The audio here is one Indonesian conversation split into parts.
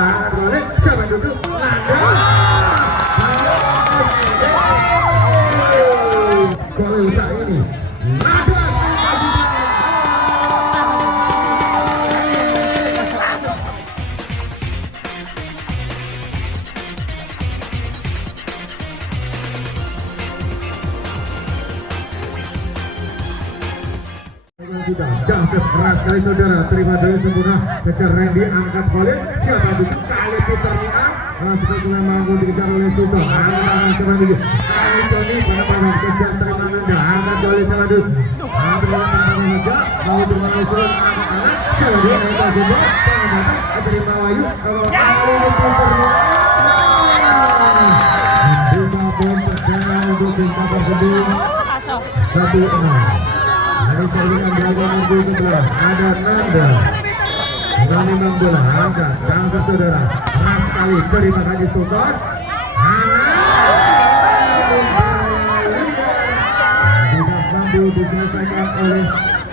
Nanda boleh siapa duduk Nanda boleh udah ini Nanda jangkep keras sekali saudara, terima dari sempurna kejar Randy, angkat boleh siapa itu kali putar niat seperti yang mampu dikejar oleh Sultan angkat coba dulu kali Tony pada kejar terima Nanda angkat boleh coba dulu angkat saja mau terima Sultan angkat coba dia angkat juga terima Wahyu kalau kali putar niat 5 poin terkenal untuk tim kapal gedung 1-6. Dari servingan belakang minggu sebelah ada Nanda Nani membola angkat jangkep saudara keras sekali terima kasih Sultan tidak mampu diselesaikan oleh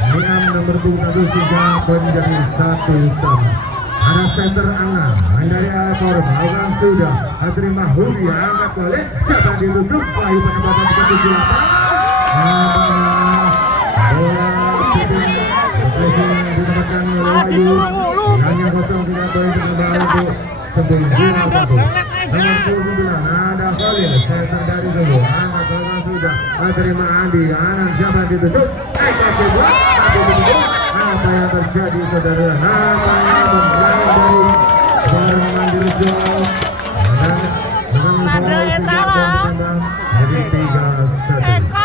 Niam nomor 23 poin menjadi 1-1. Ada center Angga dari Altor Baugang sudah terima Hudi angkat boleh siapa dirujuk Wahyu penempatan 78 bola didapatkan oleh Wahyu hanya kosong tidak boleh kembali untuk sebelum 5-1 nomor 29 ada Khalil center dari dulu angkat bola sudah terima Andi anak siapa ditutup kasih buat tapi ditutup apa yang terjadi saudara namanya memulai dari barengan dirujuk dan dengan jadi 3-1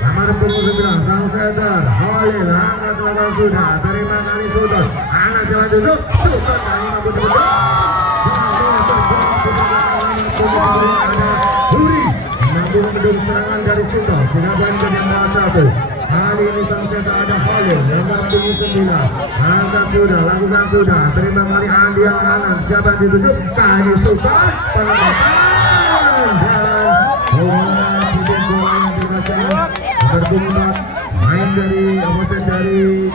nomor 29 sang center Khalil angkat bola sudah terima kali Sultan anak jalan duduk Sultan dari mampu duduk ada Huri mampu mendung serangan dari Sultan sehingga poin menjadi 4-1. Kali ini sang center ada Khalil nomor 29 angkat sudah lakukan sudah terima kali Andi yang kanan siapa dituju kali Sultan penempatan dan titik bola yang dirasakan berkumpat main dari opposite dari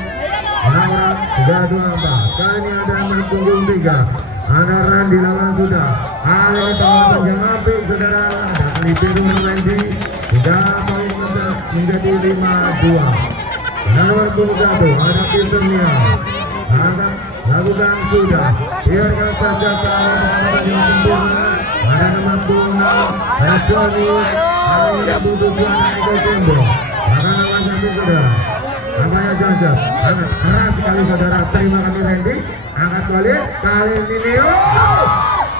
Laura 3-2-4 kali ini ada menunggu 3 ada Randy lawan sudah kali ini teman yang api saudara ada kali biru Randy sudah poin menjadi 5-2 nomor 21 ada Peternia angkat lakukan sudah biarkan saja kalau yang sempurna ada nomor 26 ada Johnny kali ini butuh naik ke tembok maka nama satu saudara namanya Jajah angkat keras sekali saudara terima kasih Randy angkat balik kali ini Neo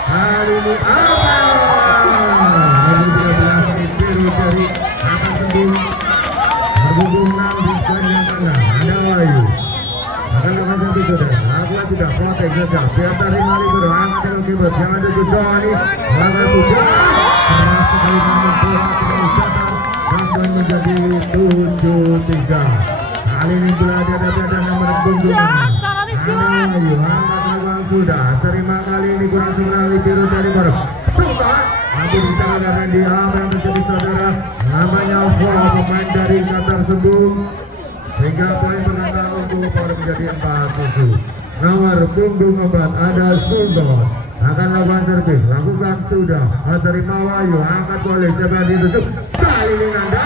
kali ini apa nomor 13 ini biru dari akan sembuh berhubungan di sepanjang tengah ada Wahyu akan lakukan satu saudara lakukan sudah protek saja biar dari Mali berangkat dengan keyboard jangan ada Johnny lakukan sudah keras sekali namun bola tidak usahakan dan menjadi 7-3 kali ini belajar ada nomor punggung Wahyu angkat lakukan sudah terima kali ini kurang sekali biru dari baru Sultan mampu dicarakan di apa yang menjadi saudara namanya foul pemain dari Qatar Sembung sehingga poin pertama untuk poin menjadi 4-7 nomor punggung 4 ada Sultan akan lakukan servis lakukan sudah terima Wahyu angkat boleh coba ditutup kali ini Nanda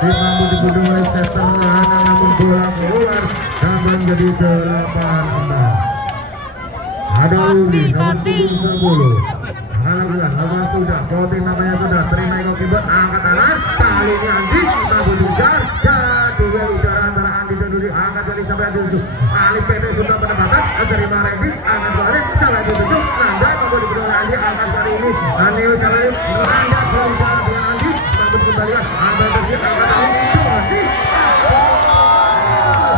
mampu dibunuh oleh center namun bola keluar dan menjadi 8-4 ada Uli nomor 10 lakukan sudah voting namanya sudah terima Eko Kibot angkat anak kali ini Andi mampu dikejar dan duel udara antara Andi dan Uli angkat dari sampai Andi tujuh kali PP sudah penempatan terima Randy angkat balik salah ditutup Nanda mampu dibunuh oleh Andi angkat kali ini Andi salah Nanda berubah dengan Andi mampu kembalikan angkat terjadi angkat Andi Johnny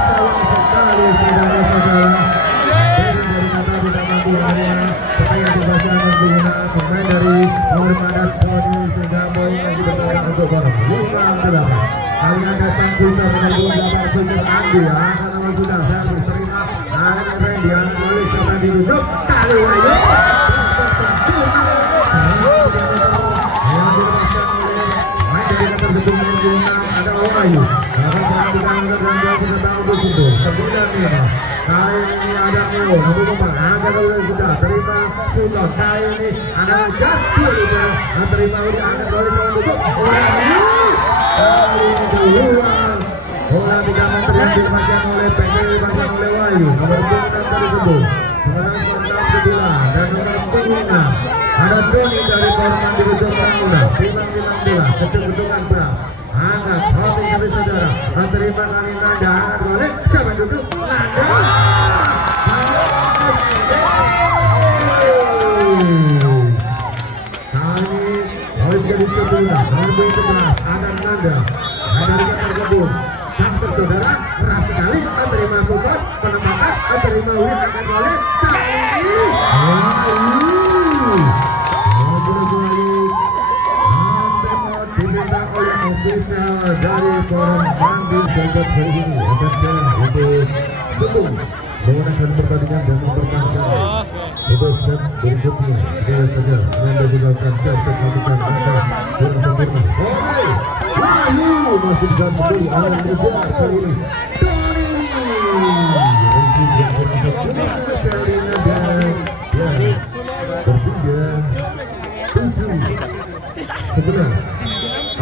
sayang sekali saudara-saudara dari kata tidak mampu hanya supaya dibaca menggunakan pemain dari Hormadas Poni sehingga poin lagi bertolak untuk barang 5-8 kali ada sang putar menegur 8 sejak Andi angkat nomor sudah saya berterima angkat Randy angkat oleh siapa dirujuk kali Wahyu yang dilepaskan oleh main dari Qatar Sembung nomor 26 ada Wahyu akan serang di kanan dan sudah tahu untuk itu 9-5 kali ini ada Daniel namun memang angkat oleh sudah terima Sultan kali ini ada jatuh terima oleh angkat oleh Sultan kali ini keluar bola tidak terima oleh PKB dipasang oleh Wahyu nomor 26 tersebut mengenai kontrak kedua dan nomor 26 ada Tony dari Korman di ujung Muda timbang bola kecenderungan berat angkat hobi dari saudara menerima kali Nanda angkat boleh siapa duduk Nanda kali poin jadi 11 nomor 11 ada Nanda ada tersebut sampai saudara keras sekali menerima support penempatan menerima win angkat boleh diminta oleh ofisial dari Forum Bandung Jagat hari ini efeknya untuk sebelum menggunakan pertandingan dan mempertahankan untuk set berikutnya sekali saja Anda gunakan set lakukan angka dengan sempurna Wahyu masih bisa memberi alam berjalan kali ini sebelah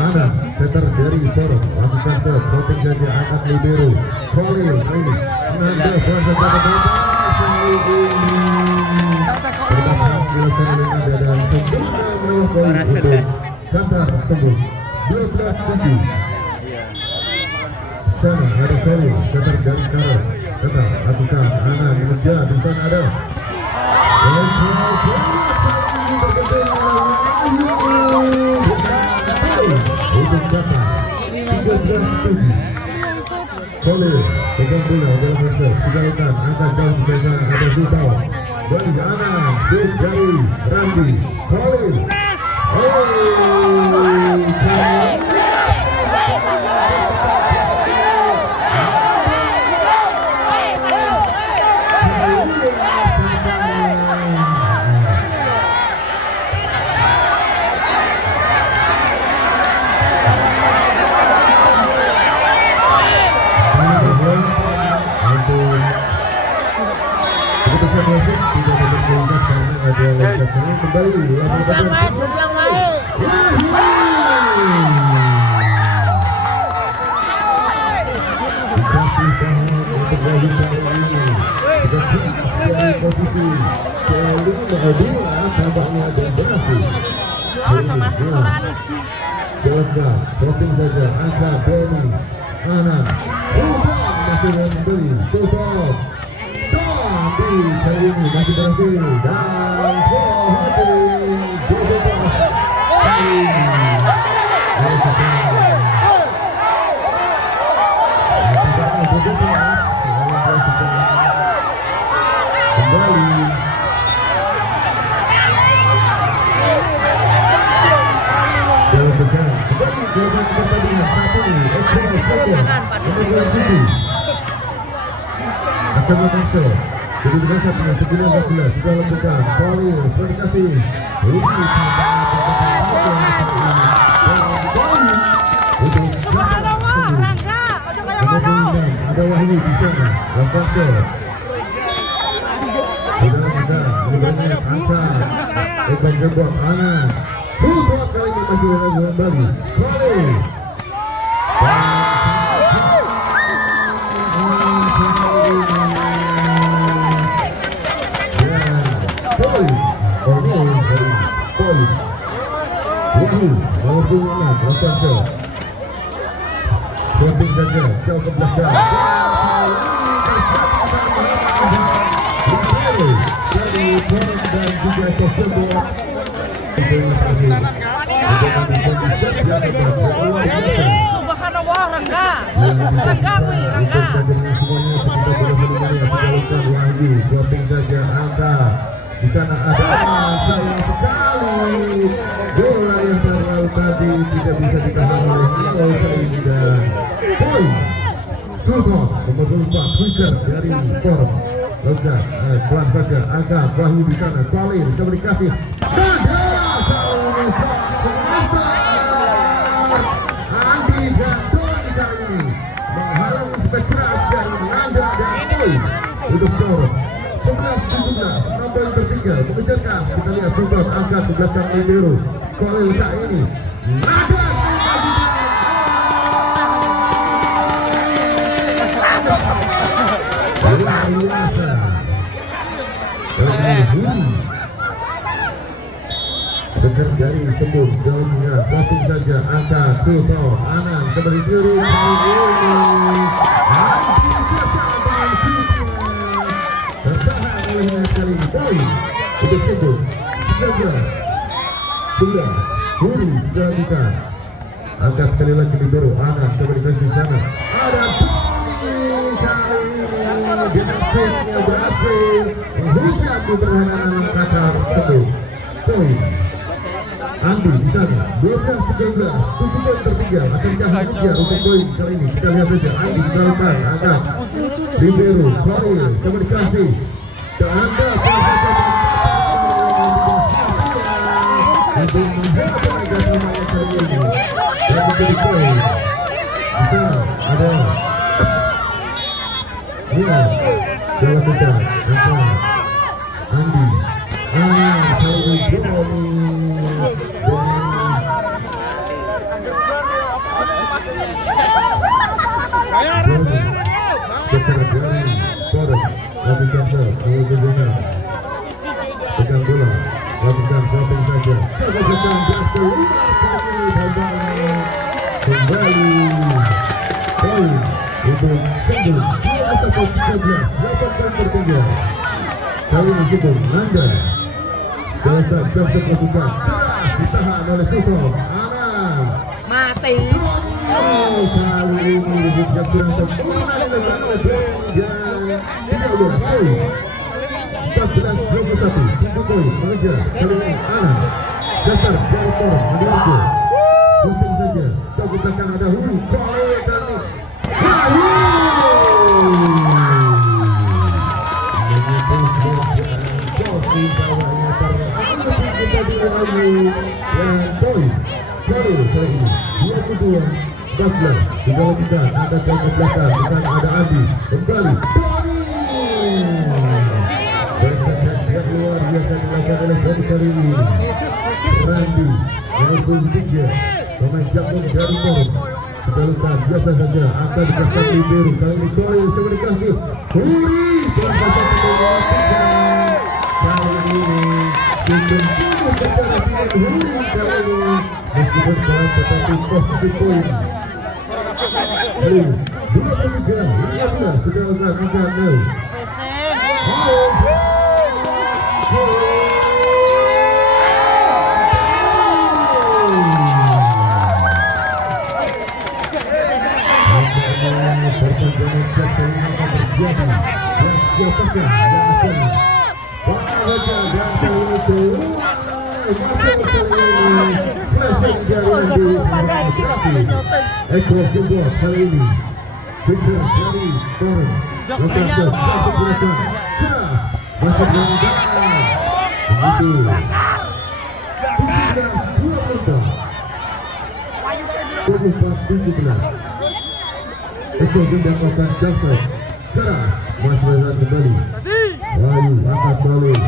Ana setter dari Forum lakukan set shooting saja angkat libero Khalil ini Nanda kuasa pada bertahan dilakukan oleh Nanda dan sempurna menolak poin untuk Kantar tersebut 12-7 sana ada Khalil setter dari Karol tetap lakukan Ana mengejar di sana ada untuk dapat 13-7 Khalil pegang bola dalam masa tinggalkan angkat jauh di sana ada Zubal dari Ana dari Randi Khalil kembali jumlah main sama kesoran itu jalan shopping saja angka Benny Ana masih membeli Sultan di kali ini masih berhasil dan kembali dalam berjalan kembali jawaban pertandingan saat ini akan melakukan jadi berasal dengan 19 sudah lakukan Khalil terima kasih ada Wahyu di sana lakukan shot sudah ada mengenai angka Eban Jebok Ana Sultan kali ini masih kembali Khalil shopping saja jauh ke belakang dari Forum dan juga tersebut subhanallah Rangga shopping saja Anda di sana ada sayang sekali bola yang selalu tadi tidak bisa ditahan oleh Nilo Saidi dan poin Sultan nomor 4 Twitter dari Forum Logat pelan saja angka Wahyu di sana Khalil coba dikasih Andi dan Tony kali ini menghalangi spektra dari Nanda dan poin untuk Forum 11-17 nomor ketiga mengejarkan. Kita lihat Sultan angkat ke belakang libero. Kolil kali ini Nadas luar biasa. Dekat dari sebelum jauhnya langsung saja angkat Sultan Anan kembali kiri kali ini bertahan oleh kali ini poin untuk sebelum 19-11 Huri sudah kita angkat sekali lagi libero Anan kembali ke sana ada poin kali ini dinamiknya berhasil menghujat di pertahanan Qatar sebelum poin Andi di sana 12-13 7 poin tertinggal akankah mengejar untuk poin kali ini kita lihat saja Andi di depan angkat libero Korea komunikasi dan anda untuk menghadapi agar namanya kali ini dan menjadi poin bisa ada ya dilakukan Andi kali pegang bola lakukan dropping saja kembali poin untuk sebelum 21-13 8 tertinggal kali ini sebelum Nanda Jelasan jam-jam lakukan ditahan oleh Sultan Anan Mati. kali ini bisa kurang sempurna dan tidak boleh poin 14-21 7 poin mengejar kali ini Anan dasar dari Torong mendiamku pusing saja coba belakang ada Huri Korea kali di bawahnya kita dilalui dan poin kali ini 22-14 di bawah kita ada jauh ke belakang dan ada Adi kembali yang luar biasa dilakukan oleh kali ini Randy nomor 23 pemain jambon dari Torong kita lupa biasa saja angka dikasih libero kali ini Korea komunikasi Huri dan pasal kali ini Bintang Timur secara tidak Huri kali ini meskipun kalah tetapi positif poin 23-15 sudah akan angkat nol siapakah yang akan wajah dan kali itu masuk kali ini flashing dari ekor jempol kali ini Victor dari Torong lakukan satu gerakan keras masuk menggunakan begitu 17-24-17 ekor gendang akan jatuh keras Mas Rezan kembali Wahyu angkat balik